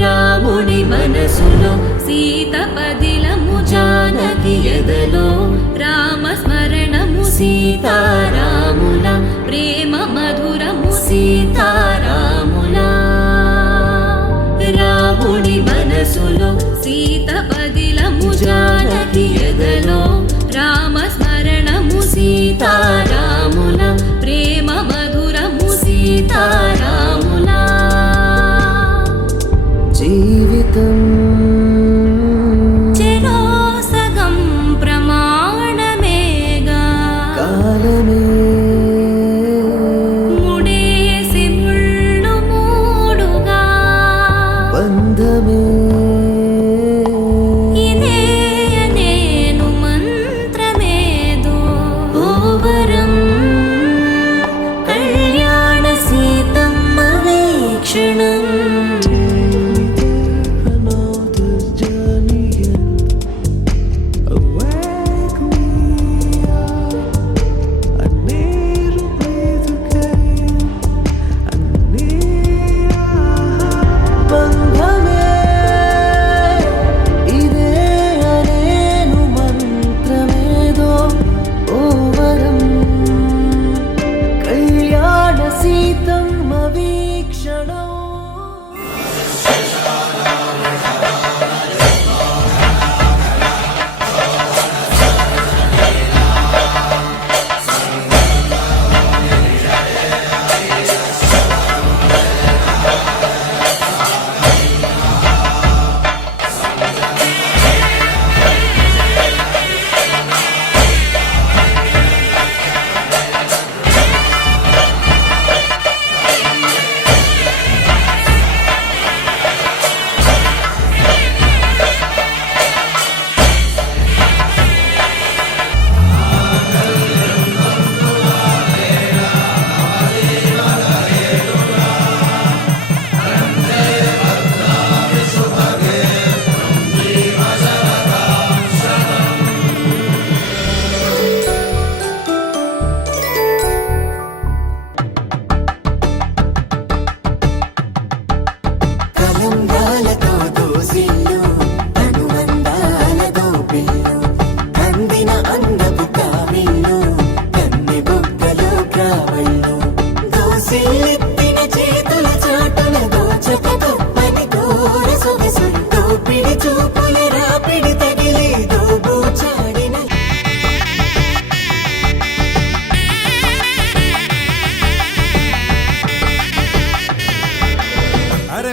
రాముని మనసులో సీత పదిలము జానకి ఎదలో రామ స్మరణము సీతారాముల ప్రేమ మధురము సీతారాముల రాముని మనసులో సీత పదిలము జానకి ఎదలో రామ స్మరణము సీతారాముల ప్రేమ మధురము సీతారాముల జీవితం చెరో సగం ప్రమాణమేగా కాలమే ముడేసి ముళ్ళు మూడుగా బంధమే ఇదే నేను మంత్రమేదో ఓవరం కళ్యాణ సీతమ్మ వీక్షణం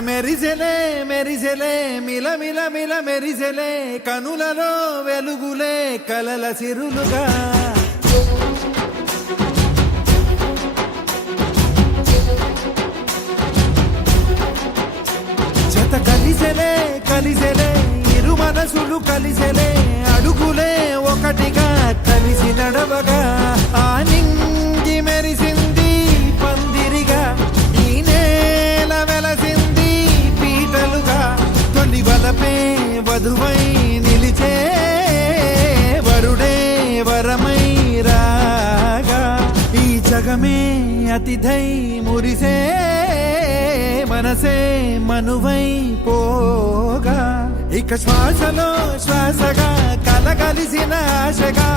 మెరిసెలే మెరిసెలే మిల మిల మిల మెరిసెలే కనులలో వెలుగులే కలల సిరులుగా జత కలిసెలే కలిసెలే ఇరు మనసులు కలిసెలే అడుగులే ఒకటిగా కలిసి నడవగా ఆ నింగి మెరిసింది పందిరిగా ఈ నేల వెలసింది పీటలుగా తొలి వలపే వధువై నిలిచే వరుడే వరమై రాగా ఈ జగమే అతిథై మురిసే మనసే మనువై పోగా ఇక శ్వాసలో శ్వాసగా కలగలిసిన ఆశగా